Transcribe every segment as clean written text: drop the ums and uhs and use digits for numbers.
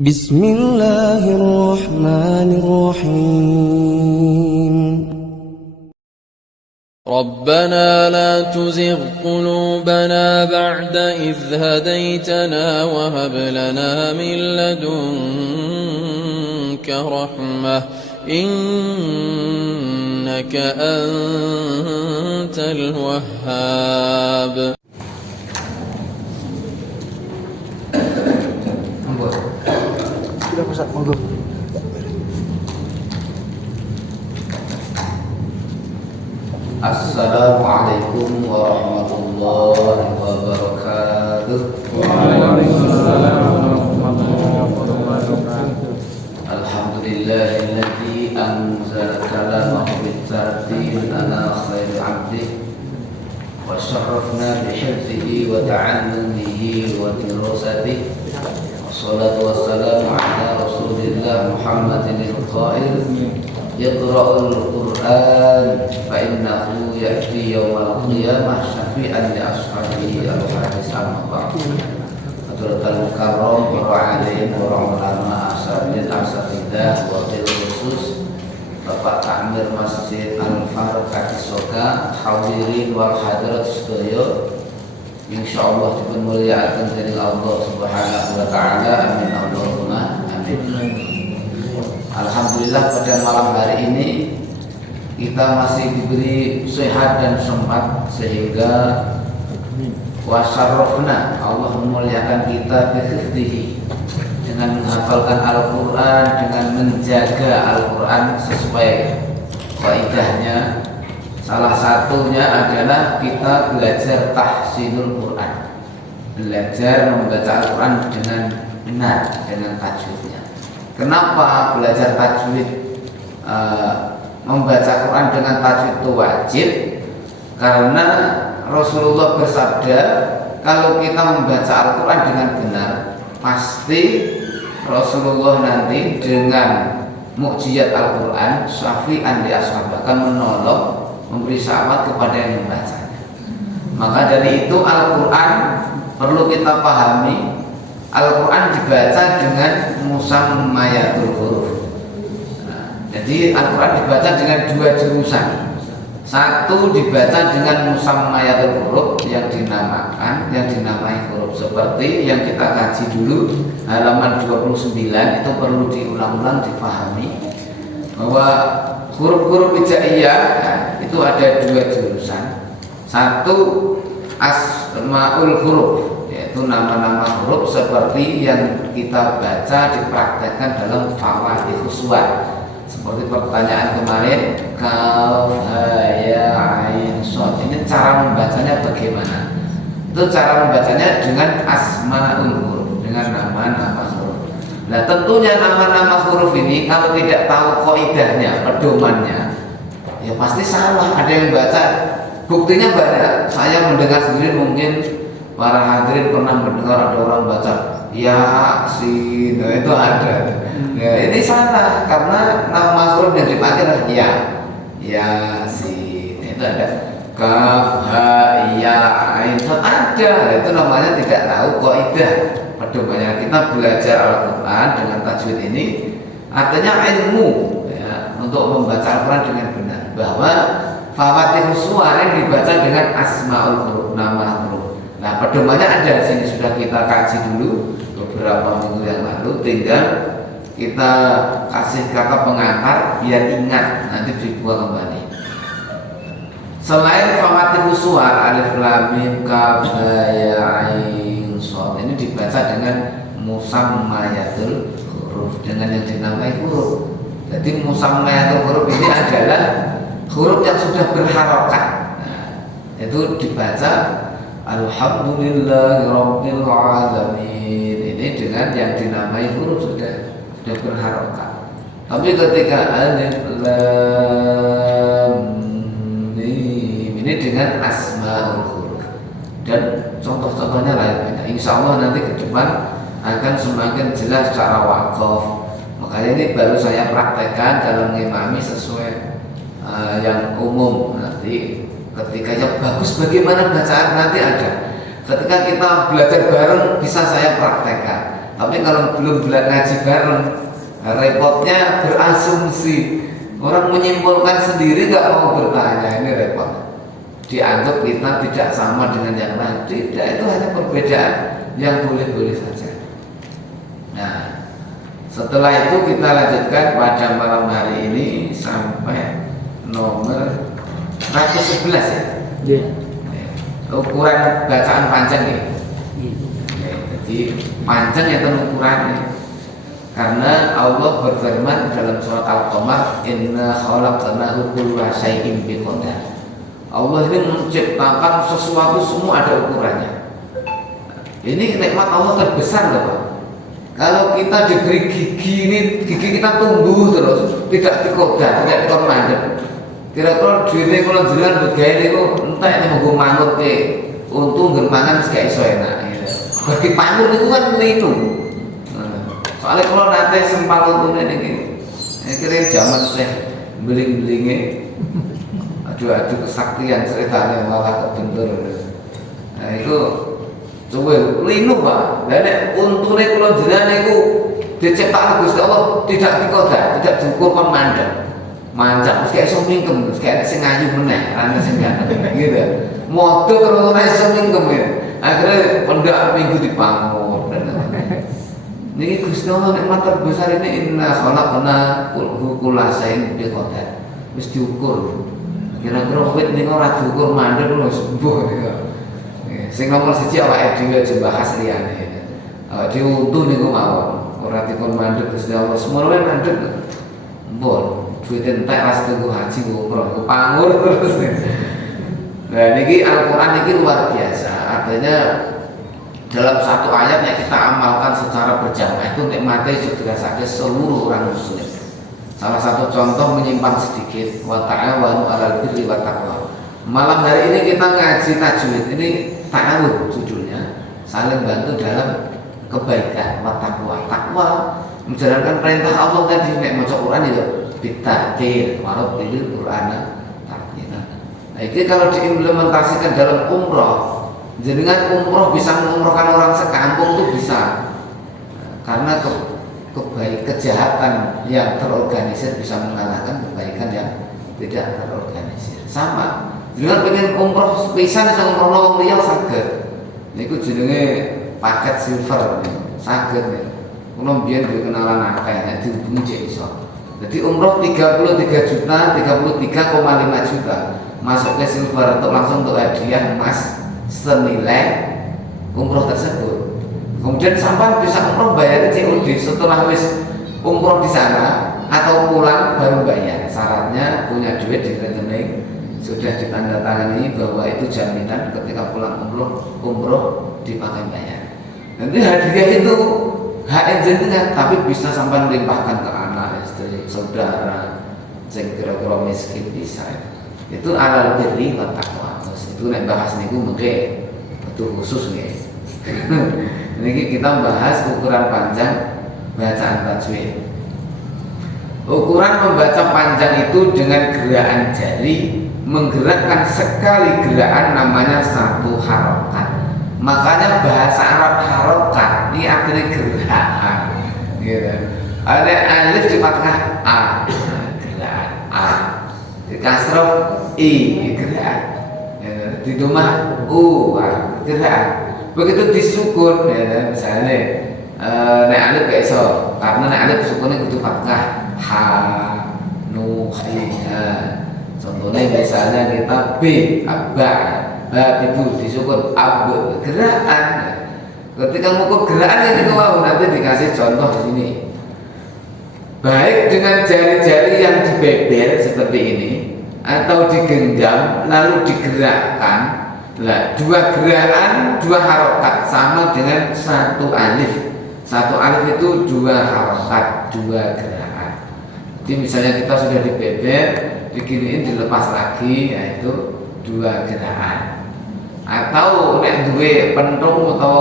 بسم الله الرحمن الرحيم ربنا لا تزغ قلوبنا بعد إذ هديتنا وهب لنا من لدنك رحمة إنك أنت الوهاب. Assalamualaikum warahmatullahi wabarakatuh. Alhamdulillahilladzi anzala kalamahu bit-tartil ala khairi 'abdihi wa syarrafna bihifdzihi wa ta'allumihi wa dirasatihi. Wassalatu wassalamu ala Rasulillah Muhammadin al-qail Iqra'ul Qur'an fa innahu ya'ti yawmal qiyamah syafi'an li ashabihi al-hadis amma ba'd. Hadratul Mukarram wa alim wa ulama ashabil asatidah wa bil khusus Bapak Takmir Masjid Al-Faruq Kadisoka, hadirin wal hadirat sedaya. Insyaallah dipun mulyakaken dening Allah Subhanahu wa taala. Amin Allahumma amin. Alhamdulillah pada malam hari ini kita masih diberi sehat dan sempat sehingga wasarrofna Allah memuliakan kita bihifdzihi dengan menghafalkan Al-Quran, dengan menjaga Al-Quran sesuai kaidahnya. Salah satunya adalah kita belajar tahsinul Quran, belajar membaca Al-Quran dengan benar, dengan tajwidnya. Kenapa belajar tajwid, membaca Quran dengan tajwid itu wajib? Karena Rasulullah bersabda, kalau kita membaca Al-Quran dengan benar, pasti Rasulullah nanti dengan mukjizat Al-Quran syafi'an li ashab, akan menolong, memberi syafaat kepada yang membacanya. Maka dari itu Al-Quran perlu kita pahami, Al-Quran dibaca dengan musammayatul huruf. Jadi Al-Quran dibaca dengan dua jurusan. Satu dibaca dengan musammayatul huruf yang dinamai huruf, seperti yang kita kaji dulu halaman 29. Itu perlu diulang-ulang, difahami bahwa huruf-huruf hijaiyah itu ada dua jurusan. Satu asmaul huruf, yaitu nama-nama huruf seperti yang kita baca dipraktekkan dalam fawaidus suwar. Seperti pertanyaan kemarin, kaf, ha, ya, ain, shad. Ini cara membacanya bagaimana? Itu cara membacanya dengan asmaul huruf, dengan nama-nama huruf. Nah, tentunya nama-nama huruf ini kalau tidak tahu kaidahnya, pedomannya, ya pasti salah. Ada yang baca, buktinya banyak. Saya mendengar sendiri, mungkin para hadirin pernah mendengar ada orang baca Yasin, nah itu ada. Ya, ini salah karena nama huruf yang dipakai adalah Yasin. Itu ada kaf, ha, ya, ain, ada. Itu namanya tidak tahu kaidah pedomannya. Kita belajar Al-Quran dengan tajwid ini artinya ilmu, ya, untuk membaca Al-Quran dengan benar. Bahwa fawaidus suwar yang dibaca dengan asmaul huruf, nama huruf. Nah, pedomannya ada di sini, sudah kita kaji dulu beberapa minggu yang lalu. Tinggal kita kasih kata pengantar biar ingat, nanti dibuat kembali. Selain fawaidus suwar, alif lam mim kaf ha ya ain shad, ini dibaca dengan musammayatul huruf, dengan yang dinamai huruf. Jadi musammayatul huruf ini adalah huruf yang sudah berharokat. Nah, itu dibaca alhamdulillahirabbil alamin, ini dengan yang dinamai huruf sudah berharokat. Tapi ketika alif lam mim ini dengan asmaul huruf, dan contoh-contohnya lain banyak. Insya Allah nanti ke depan akan semakin jelas secara wakaf. Makanya ini baru saya praktekkan dalam ngimami sesuai yang umum. Nanti ketika yang bagus bagaimana bacaan nanti ada. Ketika kita belajar bareng bisa saya praktekkan. Tapi kalau belum ngaji bareng, repotnya berasumsi. Orang menyimpulkan sendiri nggak mau bertanya, ini repot. Dianggap kita tidak sama dengan yang lain. Tidak, itu hanya perbedaan yang boleh-boleh saja. Nah, setelah itu kita lanjutkan pada malam hari ini sampai nomor 111 ya. Yeah. Ukuran bacaan panjang ya. Jadi panjang itu ukurannya. Karena Allah berfirman dalam surat Al-Qamar, Inna khalaqnahu kulla syai'in biqadar. Allah ini menciptakan sesuatu semua ada ukurannya. Ini nikmat Allah terbesar loh Pak. Kalau kita diberi gigi ini, gigi kita tumbuh terus, tidak dikodar, tidak dikomandek. Kira-kira duitnya kalau jalan bergaya itu entah ini mau mangut ke untung germangan segala iso enak. Bagi pangut itu kan itu. Soalnya kalau nanti sempal untungnya ini, kira zaman saya beling-belingnya. Aduh kesaktian ceritanya malah kebentur. Nah itu coba linu Pak. Dan untungnya kalau jalan itu diciptakan Gusti Allah tidak dikodar, tidak diukur mandang. Manjang, kayak iso mingkem, kayak sing ayu meneh, ana sing ganteng gitu. Moto terus ora iso mingkem ya. Akhirnya pendak minggu dipangur dan niki Gusti Allah nikmat terbesar ini inna khalaqna kulla syai'in biqadar. Wis diukur. Kira-kira wit niku ora diukur mandek lho sembuh niku. Sing nomor 1 awake dhewe aja bahas liyane. Diuntu niku mawon. Ora dikon mandek Gusti Allah semono mandek. Mbon duit entek ras tunggu haji umroh pangur terus. Nah niki Al-Quran niki luar biasa. Artinya dalam satu ayat yang kita amalkan secara berjamaah itu nikmatnya juga dirasakan seluruh orang muslim. Salah satu contoh menyimpan sedikit wa ta'awanu 'alal birri wa taqwa. Malam hari ini kita ngaji tajwid, ini ta'awun judulnya, saling bantu dalam kebaikan wa taqwa. Takwa menjalankan perintah Allah tadi, nek maca Quran itu bitakir walau pilih Quran takdir. Nah ini kalau diimplementasikan dalam umroh, jenengan umroh bisa mengumrohkan orang sekampung itu bisa. Karena kejahatan yang terorganisir bisa mengalahkan kebaikan yang tidak terorganisir. Sama, jenengan pengen umroh sepisan bisa umroh Riau saged. Niku jenenge paket silver saged nih. Kulo mbiyen duwe kenalan akeh dihubungi cek iso. Jadi umroh 33 juta, 33,5 juta masuk ke silver untuk langsung untuk hadiah emas senilai umroh tersebut. Kemudian sampai bisa umroh bayar COD setelah wis umroh di sana atau pulang baru bayar. Syaratnya punya duit di rekening, sudah ditandatangani bahwa itu jaminan ketika pulang umroh dipakai bayar. Nanti hadiah itu hak jenengan, tapi bisa sampai melimpahkan ke anak, istri, saudara, sing kira-kira miskin bisa. Itu alal birri wa taqwa. Itu nek bahas niku mengke betul khusus nih. Ini kita bahas ukuran panjang bacaan tajwid. Ukuran membaca panjang itu dengan gerakan jari, menggerakkan sekali gerakan namanya satu harokat. Makanya bahasa Arab harokat ini artinya gerakan. Gitu. Ada alif di fathah a, gerakan a. Di kasroh i, gerakan. Di domah u, gerakan. Begitu disukun, ya, misalnya nek alif kayak so, karena nek alif sukunnya kudu fathah ha, nu, hi, ha. Contohnya misalnya kita b, abba, ba itu disukun ab, gerakan. Ketika mengukur gerakan yang kita mau nanti dikasih contoh di sini. Baik dengan jari-jari yang dibeber seperti ini atau digenggam lalu digerakkan. Nah, dua gerakan, dua harokat sama dengan satu alif. Satu alif itu dua harokat, dua gerakan. Jadi misalnya kita sudah dibeber, diginiin dilepas lagi, yaitu dua gerakan. Atau nek duwe pentung atau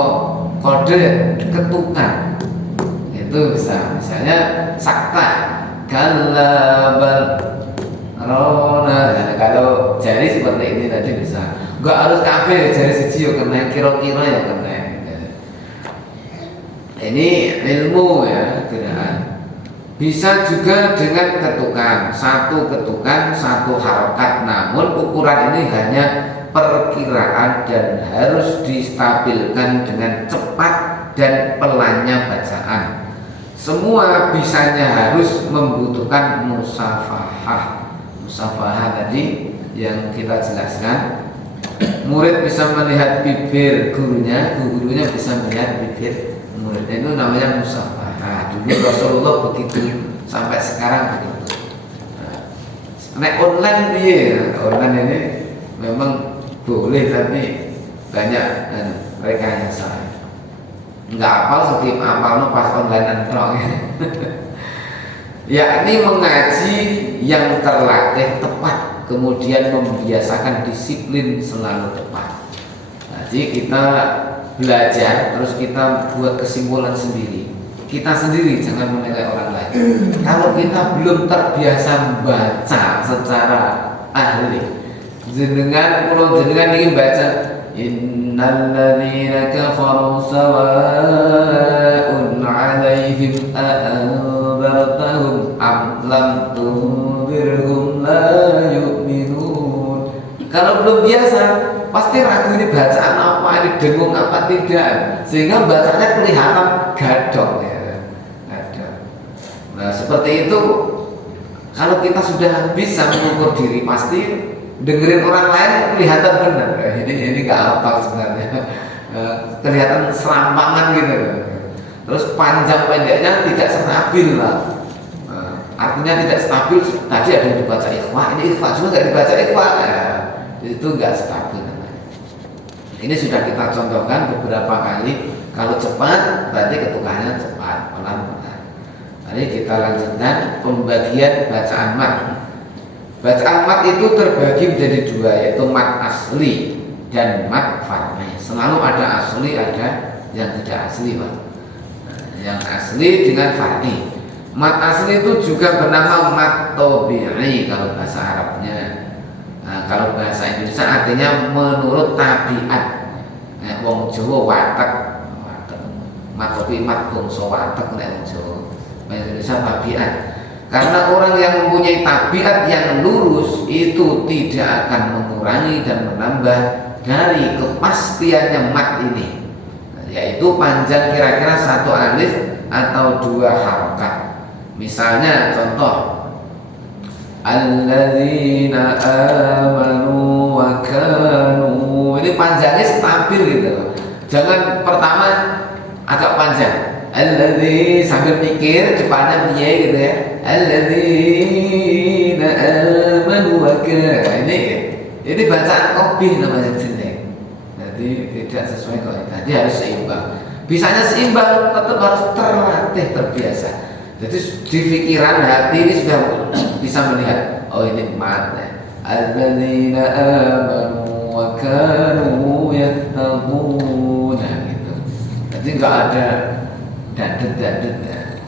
kode ketukan, itu bisa. Misalnya sakta, galabal rona. Nah, kalau jari seperti ini tadi bisa. Enggak harus kabeh jari siji yo kena, kira-kira ya kena. Ini ilmu ya, gerakan. Bisa juga dengan ketukan, satu ketukan, satu harokat. Namun ukuran ini hanya perkiraan dan harus distabilkan dengan cepat dan pelannya bacaan. Semua bisanya harus membutuhkan musafahah. Musafahah tadi yang kita jelaskan. Murid bisa melihat bibir gurunya, gurunya bisa melihat bibir muridnya. Itu namanya musafahah. Dulu Rasulullah begitu, sampai sekarang begitu. Nah, online dia, online ini memang boleh, tapi banyak mereka yang salah. Nggak hafal sedikit hafal pas online antrong. Yakni mengaji yang terlatih tepat, kemudian membiasakan disiplin selalu tepat. Jadi kita belajar terus kita buat kesimpulan sendiri. Kita sendiri, jangan menilai orang lain. Kalau kita belum terbiasa membaca secara ahli, jenengan ingin baca innal ladzina kafaru sawa'un 'alaihim a'anzartahum am lam tunzirhum la yu'minun. Kalau belum biasa pasti ragu ini bacaan apa, ini dengung apa tidak, sehingga bacanya kelihatan gadong ya. Nah seperti itu, kalau kita sudah bisa mengukur diri pasti dengerin orang lain kelihatan benar. Ini nggak apa sebenarnya, kelihatan serampangan gitu. Terus panjang pendeknya tidak stabil lah. Artinya tidak stabil. Tadi ada yang dibaca ikhfa, ini ikhfa juga nggak dibaca ikhfa, itu nggak stabil. Ini sudah kita contohkan beberapa kali. Kalau cepat berarti ketukannya cepat, pelan-pelan. Mari kita lanjutkan pembagian bacaan mat. Bacaan mat itu terbagi menjadi dua, yaitu mat asli dan mat far'i. Selalu ada asli, ada yang tidak asli, Pak. Yang asli dengan far'i. Mat asli itu juga bernama mat tabi'i kalau bahasa Arabnya. Nah, kalau bahasa Indonesia artinya menurut tabiat. Wong Jawa watek, mat tabi'i mat bangsa watek nek wong Jawa. Bahasa Indonesia tabiat. Karena orang yang mempunyai tabiat yang lurus itu tidak akan mengurangi dan menambah dari kepastiannya mat ini, yaitu panjang kira-kira satu alif atau dua harokat. Misalnya contoh alladzina amanu wa kanu, ini panjangnya stabil gitu. Jangan pertama agak panjang, alladzi sambil mikir depannya piye gitu ya. Alladzina amanu wa kanu, ini bacaan kopih namanya jeneng. Jadi tidak sesuai kaidah. Jadi harus seimbang. Bisanya seimbang tetap harus terlatih, terbiasa. Jadi di pikiran hati ini sudah bisa melihat, oh ini mat ya. Alladzina amanu wa kanu yattaqun, gitu. Jadi enggak ada dadet-dadet ya.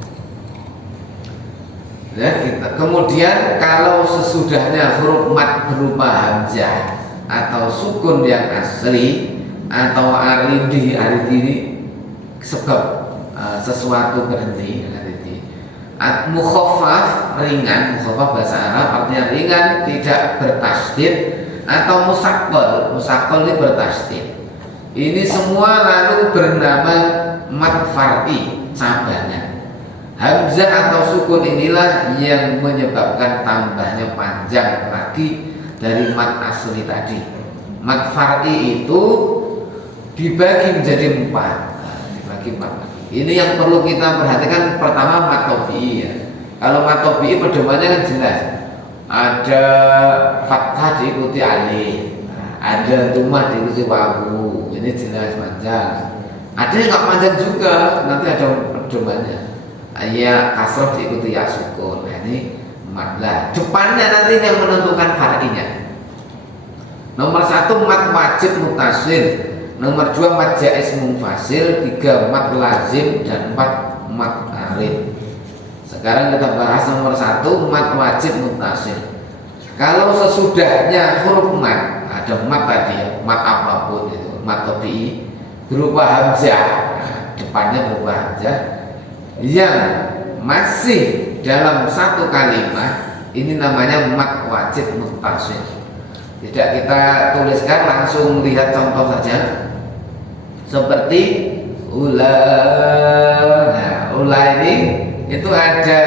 Ya, kita. Kemudian kalau sesudahnya huruf mat berupa hamzah atau sukun yang asli atau aridi ini sebab sesuatu berhenti, mukhaffaf ringan, mukhaffaf bahasa Arab artinya ringan, tidak bertasdid, atau musaqqal ini bertasdid. Ini semua lalu bernama mat far'i cabangnya. Hamzah atau sukun inilah yang menyebabkan tambahnya panjang lagi dari mat asli tadi. Mat far'i itu dibagi menjadi 4. Dibagi 4. Ini yang perlu kita perhatikan. Pertama mat tabi'i ya. Kalau mat tabi'i pedomannya kan jelas. Ada fathah diikuti alif, ada dhammah diikuti wawu. Ini jelas panjang. Ada yang nggak panjang juga, nanti ada pedomannya. Ya kasroh diikuti ya sukun. Nah, ini mat lah. Depannya nanti yang menentukan far'inya. Nomor 1 mat wajib mutasil, nomor 2 mat jaiz munfasil, 3 mat lazim, dan 4 mat arid. Sekarang kita bahas nomor 1 mat wajib mutasil. Kalau sesudahnya huruf mat, ada mat tadi ya, mat apapun itu, mat tabi'i berupa hamzah. depannya berupa hamzah yang masih dalam satu kalimat, ini namanya mad wajib muttasil. Tidak kita tuliskan, langsung lihat contoh saja. Seperti ula. Nah, ula ini itu ada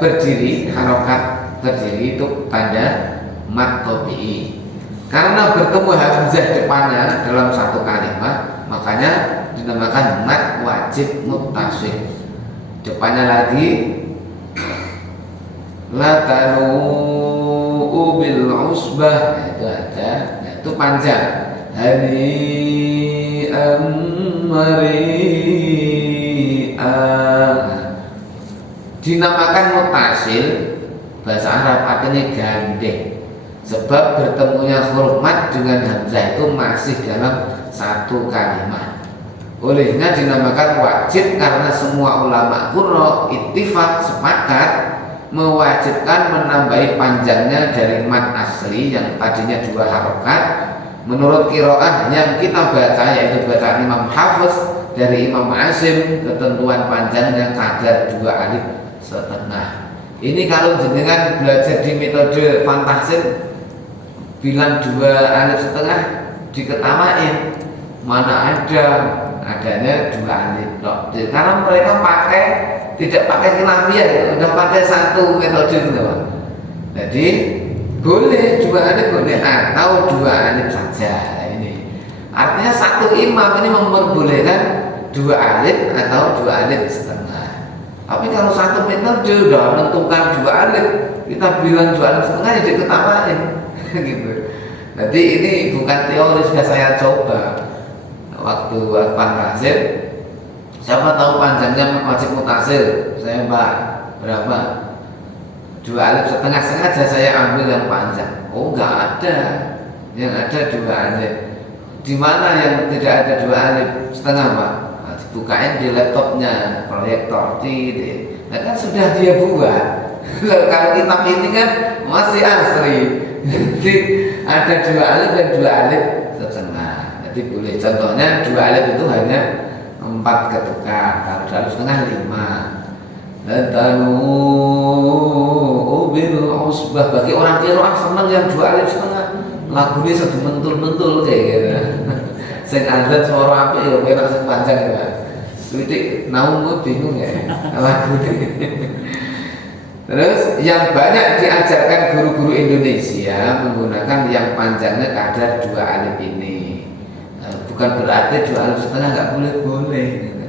berdiri, harokat berdiri itu tanda mad tabi'i. Karena bertemu hamzah depannya dalam satu kalimat, makanya dinamakan mad wajib muttasil. Depannya lagi la tanu'u bil usbah, itu ada, itu panjang. Hani amri'a, dinamakan muttasil bahasa Arab, artinya gandeng. Sebab bertemunya huruf mad dengan hamzah itu masih dalam satu kalimat. Olehnya dinamakan wajib karena semua ulama qurra ittifaq sepakat mewajibkan menambahi panjangnya dari mad asli yang tadinya 2 harokat. Menurut qiraah yang kita baca, yaitu bacaan Imam Hafiz dari Imam Asim, ketentuan panjangnya kadar 2 alif setengah. Ini kalau jenengan belajar di metode fantasir bilang 2 alif setengah diketawain, mana adanya 2 alif tok. Karena mereka tidak pakai khilafiyah, udah pakai satu metode gitu. Jadi boleh 2 alif boleh atau 2 alif saja. Ini artinya satu imam ini memperbolehkan 2 alif atau 2 alif setengah. Tapi kalau satu metode udah menentukan 2 alif, kita bilang 2 alif setengah ya diketawain gitu. Jadi ini bukan teori, sudah saya coba waktu fantasir. Siapa tahu panjangnya wajib mutasil, saya berapa? 2 alif setengah, sengaja saya ambil yang panjang. Oh, enggak ada, yang ada 2 alif. Di mana yang tidak ada 2 alif setengah, Pak? Nah, dibukain di laptopnya, proyektor, nah kan sudah dia buat. Kalau kitab ini kan masih asli, jadi ada 2 alif dan 2 alif setengah. Jadi boleh, contohnya 2 alif itu hanya 4 ketukan, kalau 2 alif setengah 5. Tanu bil usbah, bagi orang qiraah seneng yang 2 alif setengah. Lagu ini sudah mentul-mentul kayak gitu. Sing azan suara apik ya kira sing panjang ya. Titik naung bingung ya lagu ini. Terus yang banyak diajarkan guru-guru Indonesia menggunakan yang panjangnya kadar 2 alif ini. Bukan berarti 2 alif setengah nggak boleh gitu.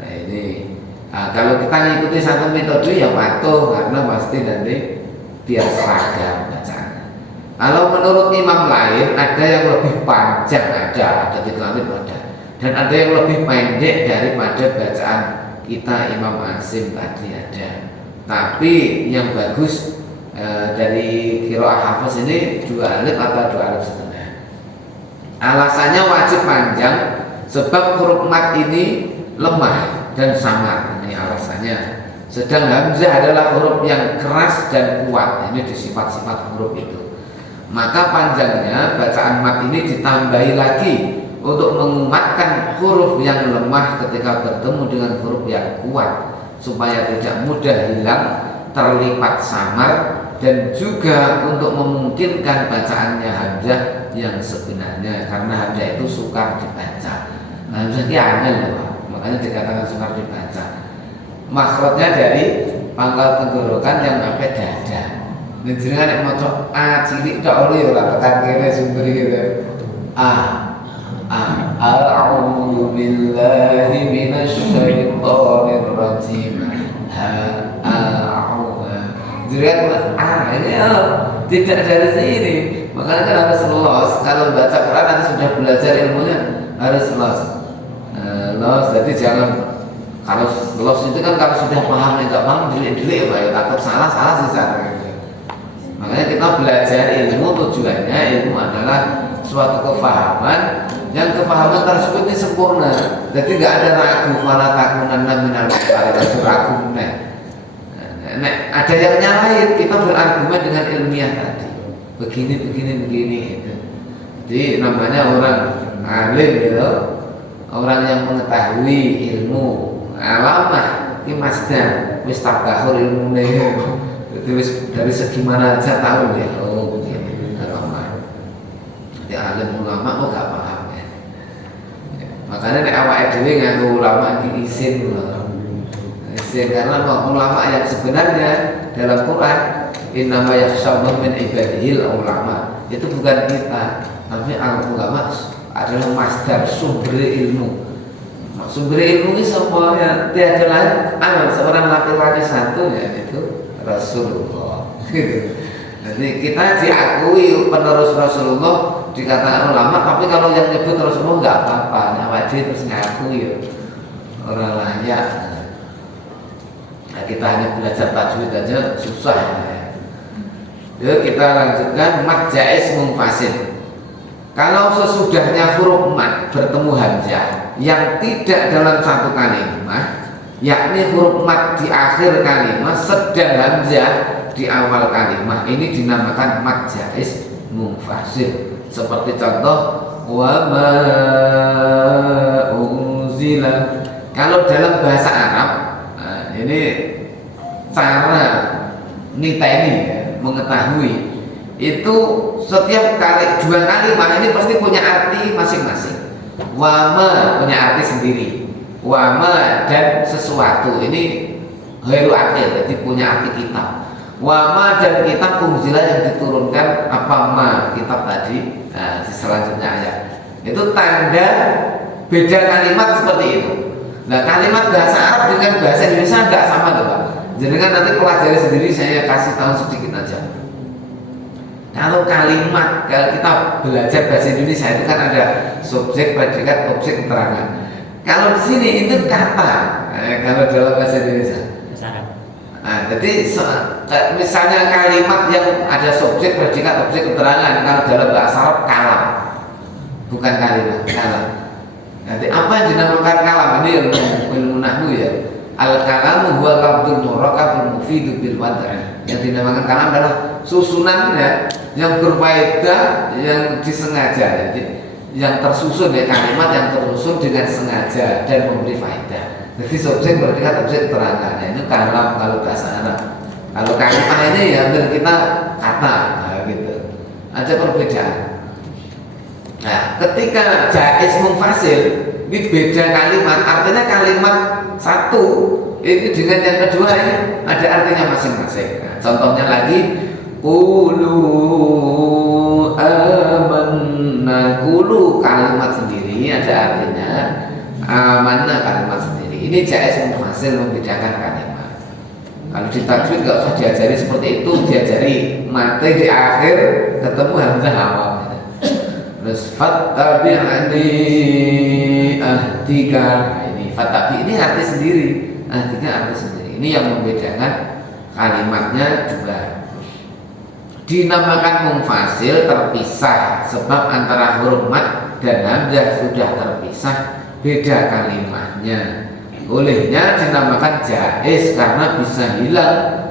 Nah ini, kalau kita ngikuti satu metode ya patuh, karena pasti nanti biar seragam bacaan. Kalau menurut imam lain ada yang lebih panjang, ada 3 alif ada, dan ada yang lebih pendek daripada bacaan kita Imam Asim tadi ada. Tapi yang bagus dari qiraah Hafiz ini 2 alif atau 2 alif setengah. Alasannya wajib panjang sebab huruf mad ini lemah dan samar. Ini alasannya. Sedang hamzah adalah huruf yang keras dan kuat. Ini di sifat-sifat huruf itu. Maka panjangnya bacaan mad ini ditambahi lagi untuk menguatkan huruf yang lemah ketika bertemu dengan huruf yang kuat, supaya tidak mudah hilang, terlipat samar, dan juga untuk memungkinkan bacaannya hamzah yang sebenarnya, karena hamzah itu sukar dibaca. Hamzah ini angel loh, makanya dikatakan sukar dibaca. Makhrajnya dari pangkal tenggorokan yang sampai dada. Jenengan nek maca a cilik tok oleh ora tekan kene sumber gitu. A'udzu billahi minasyaitonir rajim. Jenengan ini tidak dari sini. Makanya kan harus los. Kalau baca Quran nanti sudah belajar ilmunya harus los. Los, jadi jangan, kalau los itu kan kalau sudah paham enggak paham delik-delik ya takut salah sih. Makanya kita belajar ilmu, tujuannya ilmu adalah suatu kefahaman yang kefahaman tersebut ini sempurna. Jadi nggak ada ragu, fala takunanna minal mumtarin, ragu. Ada yang nyalain, kita berargumen dengan ilmiah tadi. Begini. Gitu. Jadi namanya orang alim gitu. orang yang mengetahui ilmu. Alamah ini masdar wis tabahur ilmune. Jadi wis dari segi mana aja tahu ya. Oh begini alamah. Jadi alim ulama kok gak paham ya. Makanya nek awake dhewe ngaku ulama iki izin lho. Izin karena ulama yang sebenarnya dalam Quran innama yakhshaw min ibadihil ulama. Itu bukan kita, tapi al ulama adalah masdar sumber ilmu. Sumber ilmu ini semuanya tiada lain seorang laki-laki satu yaitu Rasulullah. Gitu. Jadi kita diakui penerus Rasulullah dikatakan ulama, tapi kalau yang nyebut Rasulullah nggak apa-apa, wajib terus ngaku ya orang layak. Nah, kita hanya belajar tajwid aja susah ya. Yuk kita lanjutkan mad jaiz munfasil. Kalau sesudahnya huruf mad bertemu hamzah yang tidak dalam satu kalimat, yakni huruf mad di akhir kalimat sedang hamzah di awal kalimat, ini dinamakan mad jaiz munfasil. Seperti contoh wa ma unzila. Kalau dalam bahasa Arab, nah ini cara niteni ya, mengetahui itu setiap kali dua kalimat ini pasti punya arti masing-masing. Wama punya arti sendiri. Wama dan sesuatu ini ghairu akil, jadi punya arti kitab. Wama dan kitab unzila yang diturunkan apa ma kitab tadi. Nah, di selanjutnya ayat itu tanda beda kalimat seperti itu. Nah kalimat bahasa Arab dengan bahasa Indonesia nggak sama tuh Pak. Jadi kan nanti pelajari sendiri, saya kasih tahu sedikit aja. Kalau kalimat, kalau kita belajar bahasa Indonesia itu kan ada subjek, predikat, objek, keterangan. Kalau di sini itu kata, kalau dalam bahasa Indonesia. Nah, jadi misalnya kalimat yang ada subjek, predikat, objek, keterangan, kalau dalam bahasa Arab kalam, bukan kalimat, kalam. Nanti apa yang dinamakan kalam ini ilmu nahwu ya. Al-kalamu huwa lafdzun murakkabun mufidu bil wad'i. Yang dinamakan kalam adalah susunan ya, yang berfaedah, yang disengaja. Jadi yang tersusun ya, kalimat yang tersusun dengan sengaja dan memberi faedah. Jadi subjek, predikat, objek, keterangan. Itu kalam kalau bahasa Arab. Kalau kalimat ini ya kita kata, nah, gitu. Ada perbedaan. Nah, ketika jaiz munfasil ini beda kalimat, artinya kalimat satu ini dengan yang kedua ini ada artinya masing-masing. Nah, contohnya lagi qulu amanna, qulu kalimat sendiri ada artinya, amanna kalimat sendiri. Ini jaiz munfasil membedakan kalimat. Kalau di tajwid nggak usah diajari seperti itu, diajari mati di akhir ketemu hamzah awal. Terus fattabi'ani ahdika. Ini fattabi ini arti sendiri, ahdika arti sendiri. Ini yang membedakan kalimatnya juga. Dinamakan munfasil terpisah sebab antara huruf mad dan hamzah sudah terpisah, beda kalimatnya. Olehnya dinamakan jaiz karena bisa hilang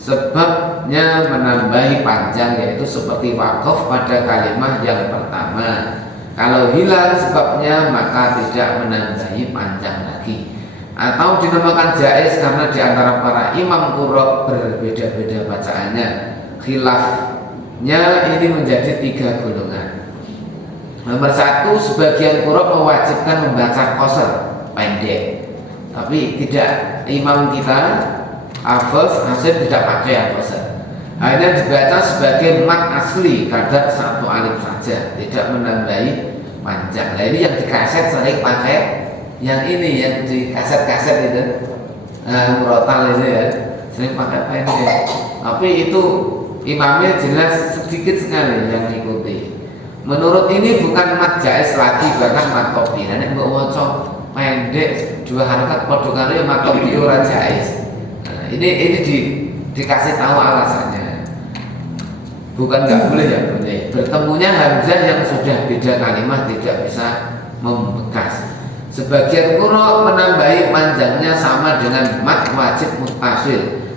sebabnya menambahi panjang, yaitu seperti waqaf pada kalimat yang pertama. Kalau hilang sebabnya maka tidak menambahi panjang lagi. Atau dinamakan jaiz karena di antara para imam qurra berbeda-beda bacaannya. Khilafnya ini menjadi 3 golongan. Nomor 1, sebagian qurra mewajibkan membaca qasar pendek, tapi tidak. Imam kita Hafiz Hasim tidak pakai qasar, hanya dibaca sebagai mat asli kadar 1 alif saja, tidak menambahi panjang. Nah ini yang di kaset sering pakai yang ini, yang di kaset-kaset itu murotal ini ya, sering pakai pendek. Tapi itu imamnya jelas sedikit sekali yang ikuti. Menurut ini bukan mat jaiz lagi, bahkan mat topi. Nah ini mbok pendek 2 harakat padha karo mat topi ora jaiz. Ini dikasih tahu alasannya. Bukan nggak boleh, ya boleh. Bertemunya hamzah yang sudah beda kalimat tidak bisa membekas. Sebagian qurra menambahi panjangnya sama dengan mad wajib muttasil,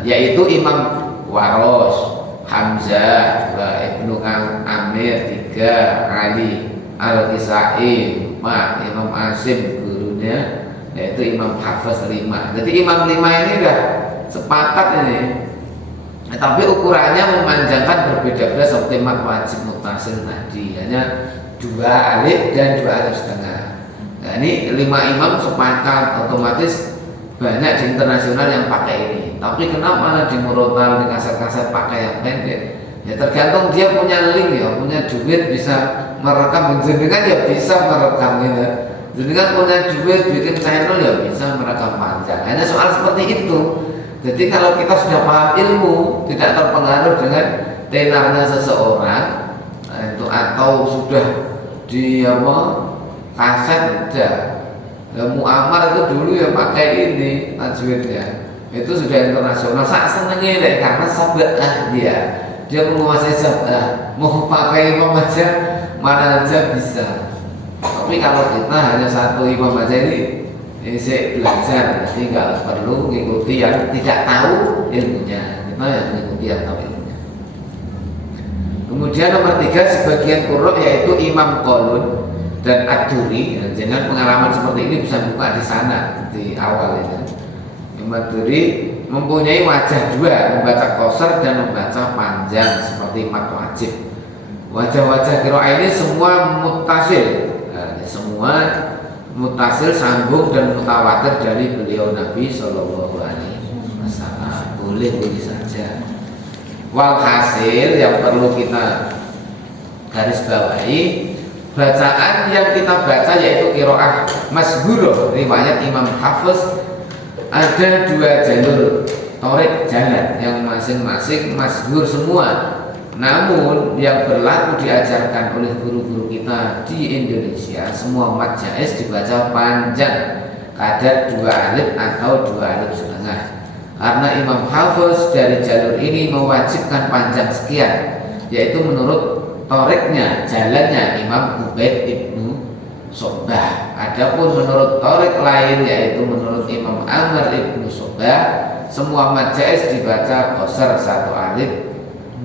yaitu Imam Waros, Hamzah 2, Ibnu Amir 3, Ali Al-Kisai 5, Imam Asim gurunya yaitu Imam Hafiz 5. Jadi imam 5 ini udah sepakat ini. Tapi ukurannya memanjangkan berbeda-beda seperti mat wajib mutasil tadi, hanya 2 alif dan 2 alif setengah. Nah ini 5 imam sepakat, otomatis banyak di internasional yang pakai ini. Tapi kenapa di murotal, di kaset-kaset pakai yang pendek? Ya tergantung dia punya link ya, punya duit bisa merekam. Jenengan ya bisa merekam ya. Jenengan punya duit bikin channel ya bisa merekam panjang. Hanya soal seperti itu. Jadi kalau kita sudah paham ilmu, tidak terpengaruh dengan tenarnya seseorang itu atau sudah di kaset udah. Muammar itu dulu ya pakai ini tajwidnya. Itu sudah internasional. Sak senengnya deh karena sabah dia menguasai sabah. Mau pakai imam aja mana aja bisa. Tapi kalau kita hanya 1 imam aja ini saya belajar, jadi nggak perlu mengikuti yang tidak tahu ilmunya. Kita yang mengikuti yang tahu ilmunya. Kemudian nomor 3 sebagian qurra yaitu Imam Qalun dan Ad-Duri. Jangan pengalaman seperti ini bisa buka di sana di awal itu. Imam Ad-Duri mempunyai wajah 2, membaca qasar dan membaca panjang seperti mat wajib. Wajah-wajah qiraah ini semua muttasil. Semua mutasil sambung dan mutawatir dari beliau Nabi Shallallahu Alaihi Wasallam. Boleh saja. Walhasil yang perlu kita garis bawahi, bacaan yang kita baca yaitu qiraah masghurah riwayat Imam Hafiz ada 2 jalur torik jalan yang masing-masing masghur semua. Namun yang berlaku diajarkan oleh guru-guru kita di Indonesia, semua mat jaiz dibaca panjang, kadar 2 alif atau 2 alif setengah. Karena Imam Hafiz dari jalur ini mewajibkan panjang sekian, yaitu menurut toriknya, jalannya Imam Ubaid ibnu Sobah. Adapun menurut torik lain yaitu menurut Imam Amr ibnu Sobah, semua mat jaiz dibaca qasar 1 alif.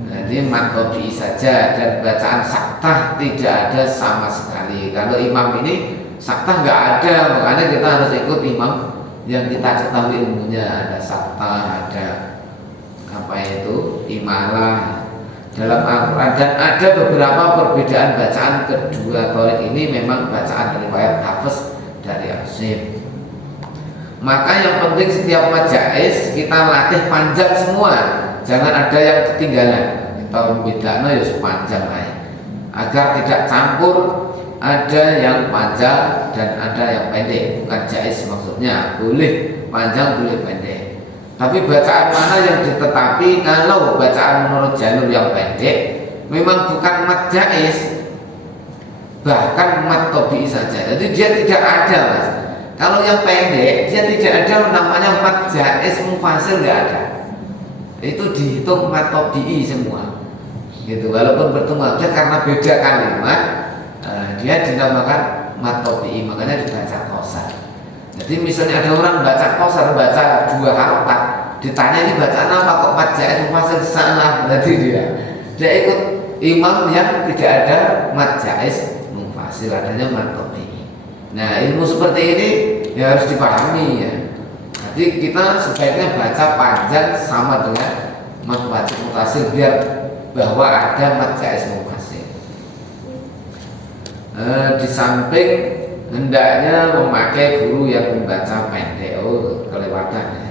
Jadi mat tabi'i saja dan bacaan saktah tidak ada sama sekali. Kalau imam ini saktah nggak ada, makanya kita harus ikut imam yang kita ketahui ilmunya. Ada saktah, ada apa itu imalah dalam Al-Quran, dan ada beberapa perbedaan bacaan kedua torik ini. Memang bacaan riwayat Hafiz dari Asim. Maka yang penting setiap mat jaiz kita latih panjang semua, jangan ada yang ketinggalan. Tahun bedanya ya sepanjang agar tidak campur, ada yang panjang dan ada yang pendek. Bukan jaiz maksudnya, boleh panjang boleh pendek. Tapi bacaan mana yang ditetapi? Kalau bacaan menurut jalur yang pendek memang bukan mat jaiz, bahkan mat tabi'i saja. Jadi dia tidak ada, Mas. Kalau yang pendek dia tidak ada namanya mat jaiz mufasil, tidak ada. Itu dihitung mat tabi'i semua. Gitu, walaupun bertemu aja karena beda kalimat, dia dinamakan mat tabi'i, makanya dibaca qasar. Jadi misalnya ada orang baca qasar, baca 2 harokat, ditanya ini bacaan apa kok mat jaiz mufasil, salah. Berarti dia ikut imam yang tidak ada mat jaiz mufasil, adanya mat tabi'i. Nah ilmu seperti ini ya harus dipahami ya. Jadi kita sebaiknya baca panjang sama dengan mat wajib mutasil, biar bahwa ada mat jaiz mufasil. Di samping hendaknya memakai guru yang membaca pendek. Kelewatan ya.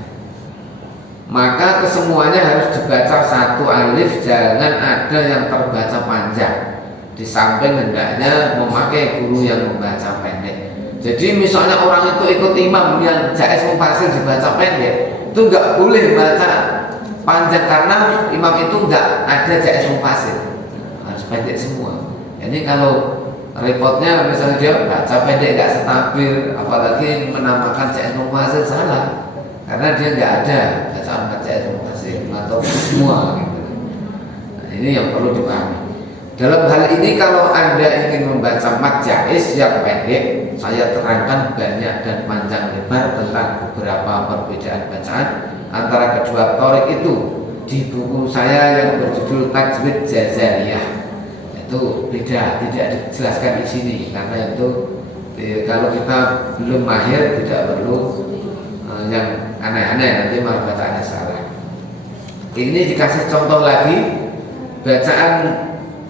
Maka kesemuanya harus dibaca 1 alif, jangan ada yang terbaca panjang. Di samping hendaknya memakai guru yang membaca pendek. Jadi misalnya orang itu ikut imam yang jaiz mufasil dibaca pendek, itu nggak boleh baca panjang karena imam itu enggak ada jaiz mufasil, harus pendek semua. Ini kalau repotnya misalnya dia baca pendek enggak stabil, apalagi menambahkan jaiz mufasil, salah, karena dia enggak ada bacaan jaiz mufasil atau semua gitu. Nah, ini yang perlu dipahami. Dalam hal ini kalau Anda ingin membaca mat jaiz yang pendek, saya terangkan banyak dan panjang lebar tentang beberapa perbedaan bacaan antara kedua torik itu di buku saya yang berjudul Tajwid Jazariyah. Itu beda, tidak dijelaskan di sini karena itu Kalau kita belum mahir tidak perlu yang aneh-aneh, nanti malah bacaannya salah. Ini dikasih contoh lagi bacaan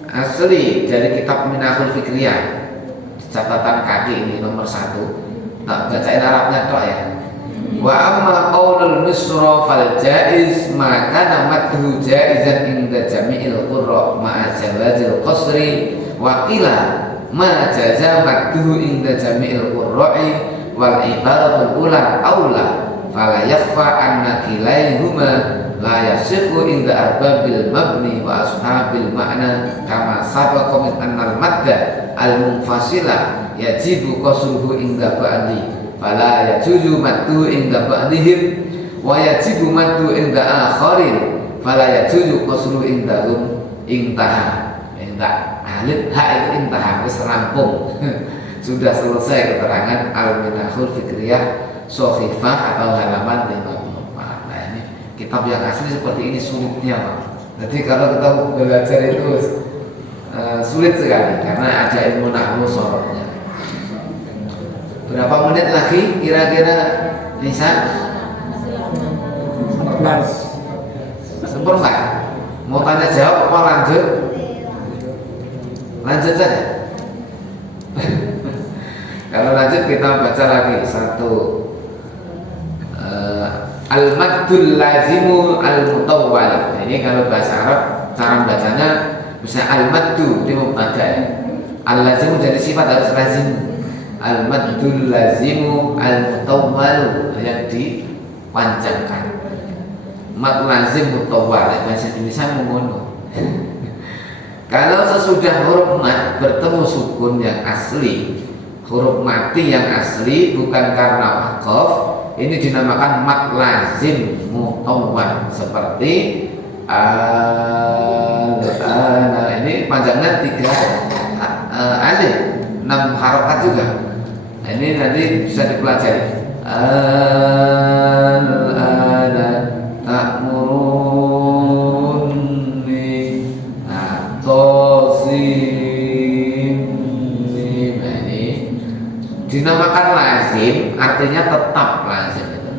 asli dari kitab Minahul Fikriyah, catatan kaki ini nomor 1. Tak bacain Arabnya toh ya. Wa amma qaulul misra fal jaiz maka namadhu jaizan inda jami'il qurra ma'a jawazil qasri wa qila ma jaza madhu inda jami'il qurra'i wal ibaratul ula aula fala yakhfa anna kilaihuma la yasihu inda arbabil mabni wa ashabil ma'na kama sabaqa min annal madda al munfasila yajibu qasruhu inda ba'di fala yajuzu maddu inda ba'dihim wa yajibu maddu inda akharin fala yajuzu qasru indahum intaha. Alif ha itu intaha, wis rampung. Sudah selesai keterangan Al-Minahul Fikriyah Sohifah atau halaman 54. Nah ini kitab yang asli seperti ini sulitnya Pak. Jadi kalau kita belajar itu sulit sekali karena ada ilmu nahwu sorotnya. Berapa menit lagi kira-kira bisa? 14. Sempurna. Mau tanya jawab apa lanjut? Lanjut saja. Kalau lanjut kita baca lagi satu. Al-maddul lazimu al-mutawwal. Ini kalau bahasa Arab cara bacanya bisa al-maddu di mubtada ya. Al-lazimu jadi sifat harus lazim. Al-maddul lazimu al-mutawwal yang dipanjangkan. Mad lazim mutawwal bahasa Indonesia mengono. Kalau sesudah huruf mad bertemu sukun yang asli, huruf mati yang asli bukan karena waqaf, ini dinamakan mad lazim mutawwal seperti ini panjangnya 3 alif 6 harokat juga. Nah, ini nanti bisa dipelajari. Ta'muruni tosim. Nah, ini dinamakan lazim, artinya tetap lazim itu.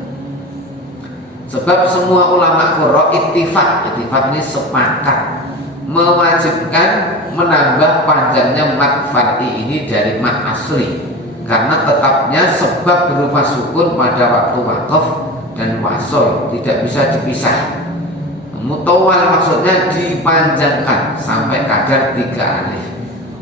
Sebab semua ulama qurra ittifaq ini sepakat mewajibkan menambah panjangnya mad fathi ini dari mad asli karena tetapnya sebab berupa sukun pada waktu waqaf dan wasol tidak bisa dipisah. Mutawwal maksudnya dipanjangkan sampai kadar 3 alif,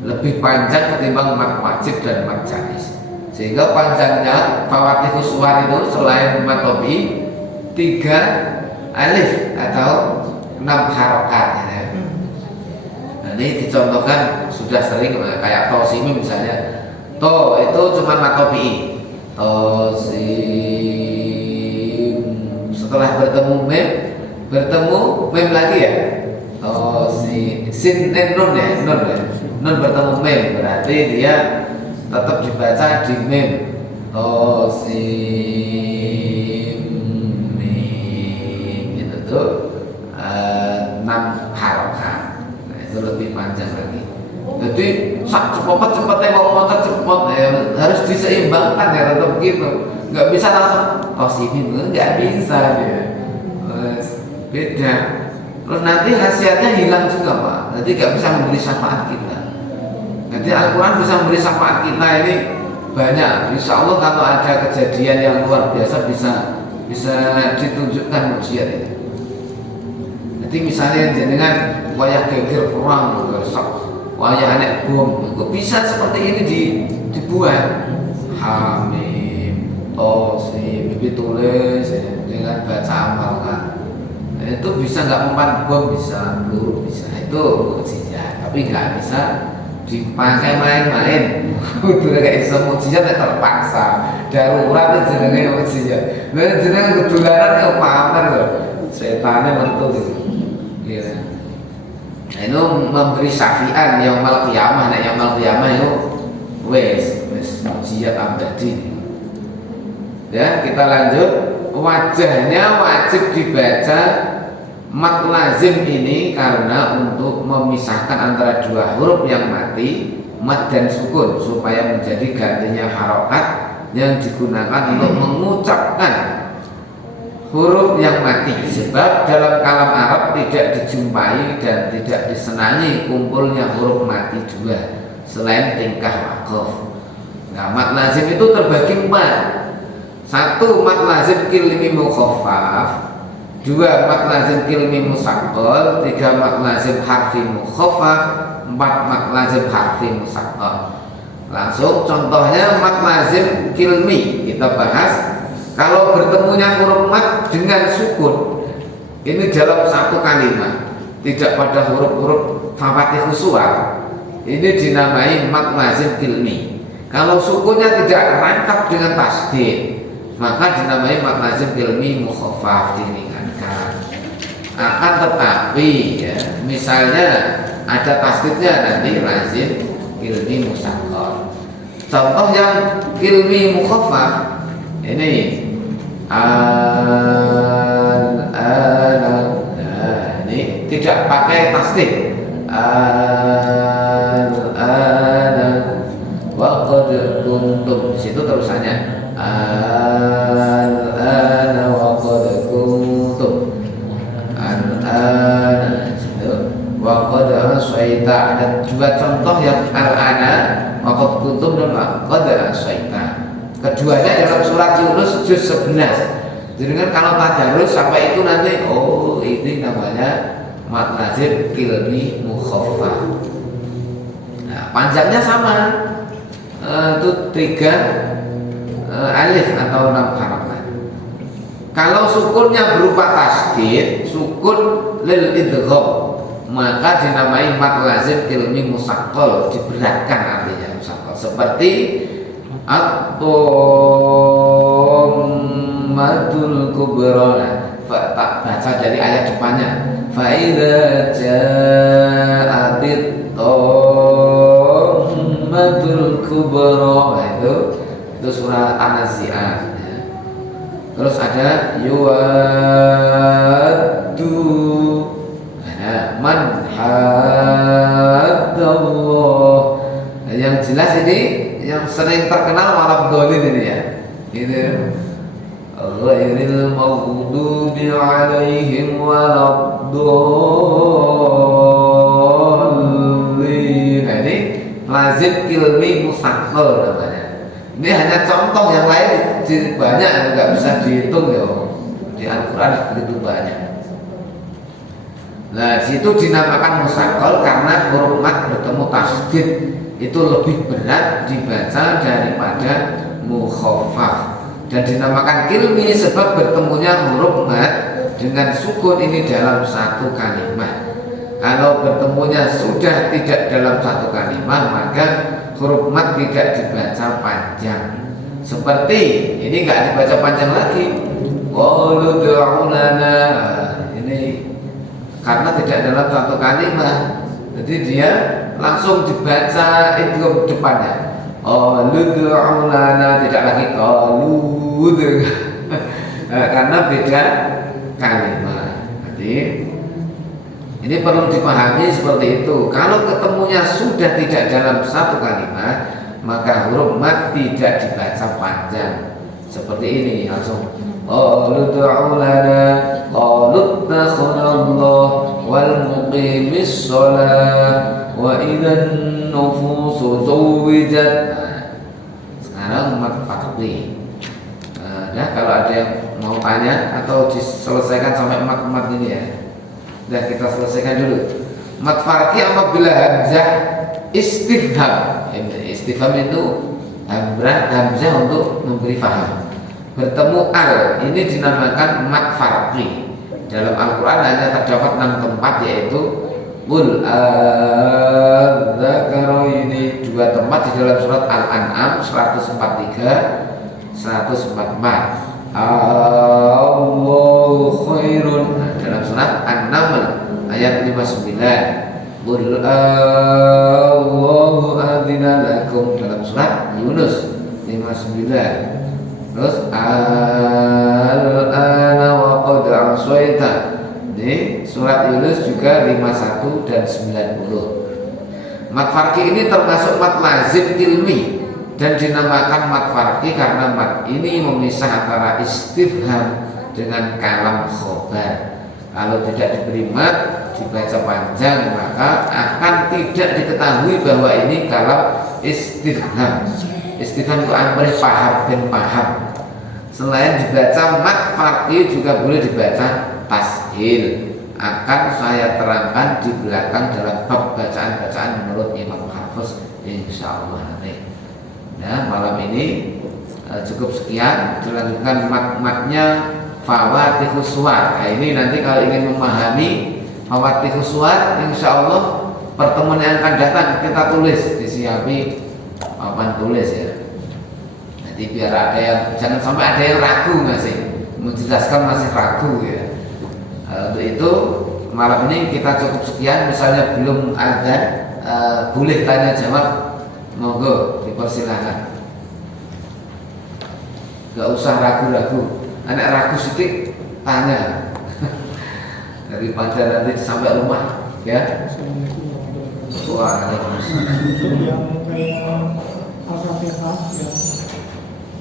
lebih panjang ketimbang mad wajib dan mad jaiz, sehingga panjangnya fawatihus suwar itu selain mad tobi 3 alif atau 6 harokat ya. Nah, ini dicontohkan sudah sering kayak tosimi misalnya. To itu cuma matobi. Tosim. Setelah bertemu mem lagi ya. Tosim. Sin nun ya, nun bertemu mem berarti dia tetap dibaca di mem. Tosim mim itu tuh 6 harokat. Nah, itu lebih panjang lagi. Jadi cepet tembok motor cepet ya, harus diseimbangkan ya tetap gitu. Nggak bisa langsung tos ini nggak bisa dia. Beda. Terus nanti khasiatnya hilang juga Pak. Nanti nggak bisa memberi syafaat kita. Nanti Al-Quran bisa memberi syafaat kita ini banyak. Insya Allah kalau ada kejadian yang luar biasa bisa ditunjukkan mujizat itu. Nanti misalnya dengan wayah geger perang wayah anek bom, kok bisa seperti ini dibuat? Hamim, tosim, bibi tulis dengan baca amalkan. Nah, itu bisa nggak mempan bom, bisa peluru bisa, itu mukjizat. Tapi nggak bisa dipakai main-main. Udah kayak iso mukjizat terpaksa. Darurat itu jenenge mukjizat. Nah, jenenge kedularan ke pamer loh. Setannya mentul gitu. Iya. Nah, itu memberi syafian yaumul qiyamah. Nek yaumul qiyamah itu wes mukjizat abadi. Ya, kita lanjut. Wajahnya wajib dibaca mad lazim ini karena untuk memisahkan antara 2 huruf yang mati mad dan sukun supaya menjadi gantinya harokat yang digunakan untuk mengucapkan huruf yang mati. Sebab dalam kalam Arab tidak dijumpai dan tidak disenangi kumpulnya huruf mati dua selain tingkah waqaf. Nah, mad lazim itu terbagi 4. 1 mad lazim kilmi mukhaffaf, 2 mad lazim kilmi musaqqal, 3 mad lazim harfi mukhaffaf, 4 mad lazim harfi musaqqal. Langsung contohnya mad lazim kilmi kita bahas. Kalau bertemunya huruf mad dengan sukun, ini dalam satu kalimat, tidak pada huruf-huruf fawathihus suwar, ini dinamai mad lazim kilmi. Kalau sukunnya tidak rangkap dengan tasdid, maka dinamai mad lazim kilmi mukhaffaf, diringankan. Akan tetapi ya, misalnya ada tasdidnya nanti lazim kilmi musaqqal. Contoh yang kilmi mukhaffaf ini ini tidak pakai tasdid. Wa qad kuntum, di situ terusannya al-ana wa qad kuntum, al-ana situ wa qad aswaita. Ada 2 contoh yang al-ana wa qad kuntum dan wa qad aswaita. Keduanya dalam surat Yunus juz 11. Jadi kan kalau tadarus sampai itu nanti oh ini namanya mad lazim kilmi mukhaffaf. Nah, panjangnya sama. Itu 3 alif atau 6 harakat. Kalau sukunnya berupa tasdid, sukun lil idgham, maka dinamai mad lazim kilmi musaqqal, diberatkan artinya musaqqal. Seperti at-tammatul kubra. Tak baca dari ayat depannya. Fa idza ja'atit tammatul kubra. Itu surah An-Nazi'at. Terus ada yuwaddu, man haddallah. Yang jelas ini yang sering terkenal malam dolin ini ya. Ini ghairil maghdubi alaihim waladdallin. Nah, ini lazim kilmi musaqqal namanya. Ini hanya contoh, yang lain banyak yang nggak bisa dihitung ya. Di Al-Quran begitu banyak. Nah, situ dinamakan musaqqal karena huruf mad bertemu tasdid itu lebih berat dibaca daripada mukhaffaf, dan dinamakan kilmi sebab bertemunya huruf mad dengan sukun ini dalam satu kalimat. Kalau bertemunya sudah tidak dalam satu kalimat, maka huruf mad tidak dibaca panjang. Seperti ini nggak dibaca panjang lagi. Qalu du'u lana. Ini karena tidak dalam satu kalimat, jadi dia langsung dibaca itu depannya. Qalu du'u lana, tidak lagi qalu karena beda kalimat. Jadi ini perlu dipahami seperti itu. Kalau ketemunya sudah tidak dalam satu kalimat, maka huruf mad tidak dibaca panjang. Seperti ini langsung qalu du'u lana, qalu takhunallah wal muqimis shalah wa idzan nufusu zuwijat. Sekarang mad fatwi. Nah, kalau ada yang mau tanya atau diselesaikan sampai mad ini ya. Sudah kita selesaikan dulu. Mad farqi apabila hamzah istifham. Istifham itu hamzah untuk memberi faham. Bertemu al, ini dinamakan mad farqi. Dalam Al-Quran hanya terdapat 6 tempat, yaitu qul adzakaraini, 2 tempat di dalam surat Al-An'am 143 144. Allahu khairun dalam surat An-Naml ayat 59. Qul Allahu adzina lakum dalam surat Yunus 59. Terus al-ana wa qad aswaita di surat Yunus juga 51 dan 90. Mat farqi ini termasuk mat lazim ilmi dan dinamakan mat farqi karena mat ini memisah antara istifham dengan kalam khobar. Kalau tidak diberi mat, dibaca panjang, maka akan tidak diketahui bahwa ini kalam istifham. Istifham itu amrih paham dan paham. Selain dibaca mat farqi juga boleh dibaca tashil. Akan saya terangkan di belakang dalam bab bacaan-bacaan menurut Imam Hafiz insyaallah nanti. Nah, malam ini cukup sekian. Dilanjutkan mat-matnya Fawatihus Suwar. Nah, ini nanti kalau ingin memahami Fawatihus Suwar, insyaallah pertemuan yang akan datang kita tulis, disiapi papan tulis ya. Nanti biar ada yang, jangan sampai ada yang ragu masih menjelaskan masih ragu ya. Untuk itu malam ini kita cukup sekian. Misalnya belum ada boleh tanya jawab, monggo dipersilakan. Gak usah ragu-ragu. Anak ragu sedikit tanya daripada nanti sampai rumah ya. Waalaikumsalam. Untuk yang kayak Al-Fatihah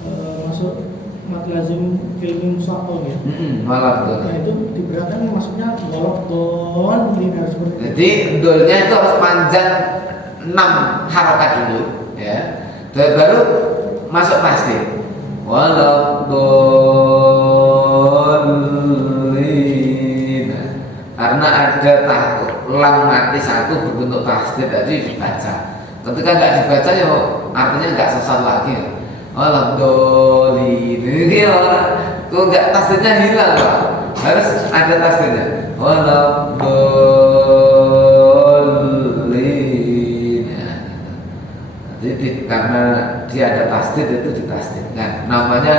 yang masuk mat lazim ilmi musaqal ya. Malam tuh. Nah itu diberatkan maksudnya walaupun linear seperti itu. Jadi dolnya itu harus panjang 6 harokat dulu ya. Dan baru masuk pasti. Waladdallin. Karena ada lam mati satu berbentuk tasdid tadi dibaca. Ketika nggak dibaca ya artinya nggak sesat lagi. Waladdallin. Ini orang kok nggak tasdidnya hilang Pak. Harus ada tasdidnya. Waladdallin. Ya, jadi karena dia ada tasdid itu ditasdidkan. Namanya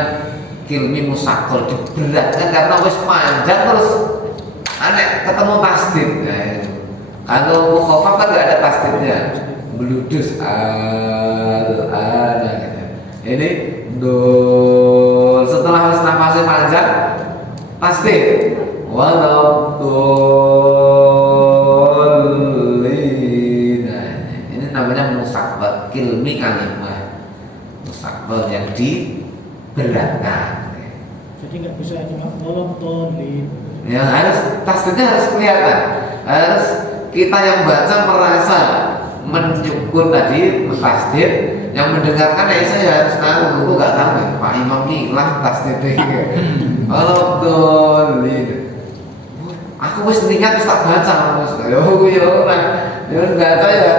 kilmi musakol, diberatkan karena wis panjang terus aneh ketemu tasdid. Nah, kalau mukhafaf kan nggak ada tasdidnya, beludus al-ana gitu. Ini dol setelah harus nafasnya panjang tasdid waladdallin. Nah, ini namanya musakol, kilmi kalimah musakol yang diberatkan. Jadi nggak bisa cuma waladdallin. Ya harus tasdidnya harus kelihatan. Harus kita yang baca merasa menyukur tadi tasdid, yang mendengarkan ya saya harus tahu. Aku nggak tahu ya, Pak Imam hilang tasdidnya. Waladdallin. Aku wis niat wis tak baca Mas. Yo baca ya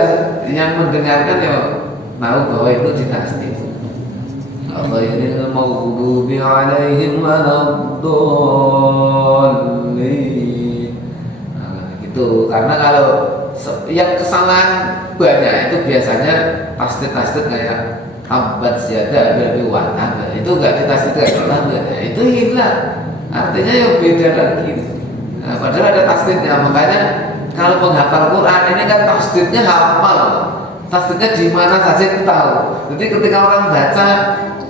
yang mendengarkan ya tahu bahwa itu ditasdid. Ghairil maghdubi 'alaihim waladdallin. Nah, gitu. Karena kalau yang kesalahan banyak itu biasanya tasdid kayak tabat ziyada berarti watan. Itu enggak ditasdid kayak tabat. Nah, itu hilang. Artinya yang beda lagi. Nah, padahal ada tasdidnya. Makanya kalau penghafal Quran ini kan tasdidnya hafal. Tasdidnya di mana saja itu tahu. Jadi ketika orang baca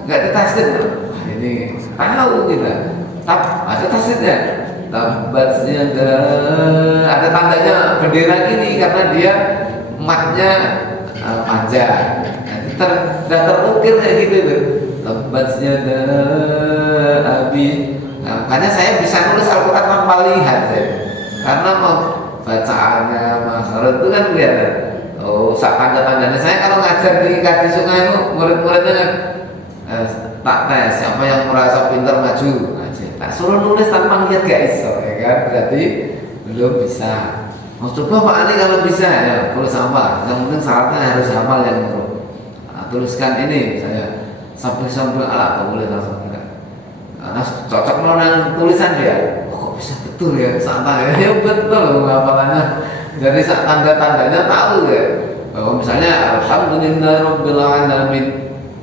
nggak ditasdid, ini tahu kita. Ada tasdidnya. Tabatnya ada tandanya bendera gini karena dia matnya panjang. Nah, terukir kayak gitu tuh. Tabatnya abi. Nah, makanya saya bisa nulis Al-Quran tanpa lihat saya. Karena mau bacaannya makhraj itu kan kelihatan. Oh, tanda-tandanya saya kalau ngajar di kaki sungai itu murid-muridnya kan tak tes siapa yang merasa pintar maju aja. Tak suruh nulis tanpa lihat gak iso ya kan, berarti belum bisa. Mau coba Pak Ali kalau bisa ya tulis apa? Yang penting syaratnya harus hafal yang huruf. Nah, tuliskan ini misalnya sampai alat boleh langsung. Nah, cocok dengan tulisan dia. Oh, kok bisa betul ya santai ya betul hafalannya. Jadi tanda-tandanya tahu ya. Bahwa misalnya alhamdulillahirabbil alamin.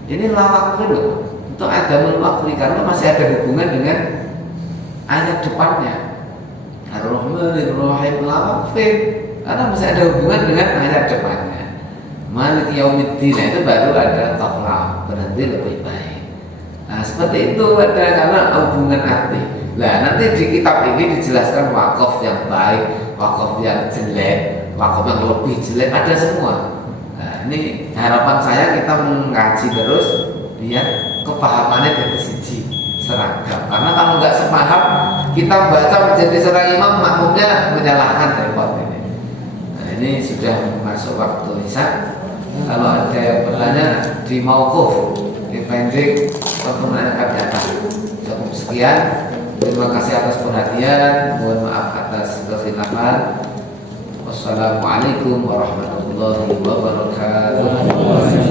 Ini lawakfir loh. Itu adamul waqfi karena masih ada hubungan dengan ayat depannya. Ar-Rahmanir Rahim lawakfir karena masih ada hubungan dengan ayat depannya. Maliki yaumiddin itu baru ada taflam, berarti lebih baik. Nah, seperti itu ada karena hubungan arti. Nah, nanti di kitab ini dijelaskan wakaf yang baik, wakaf yang jelek, wakaf yang lebih jelek, ada semua. ini harapan saya kita mengkaji terus biar kepahamannya dari siji seragam. Karena kalau nggak sepaham kita baca menjadi seorang imam makmumnya menyalahkan repot ini. Nah, ini sudah masuk waktu isya. Kalau ada yang bertanya di mauquf dipendek pertemuan kami akan cukup sekian. Terima kasih atas perhatian. Mohon maaf atas kekhilafan. Wassalamualaikum warahmatullahi wabarakatuh.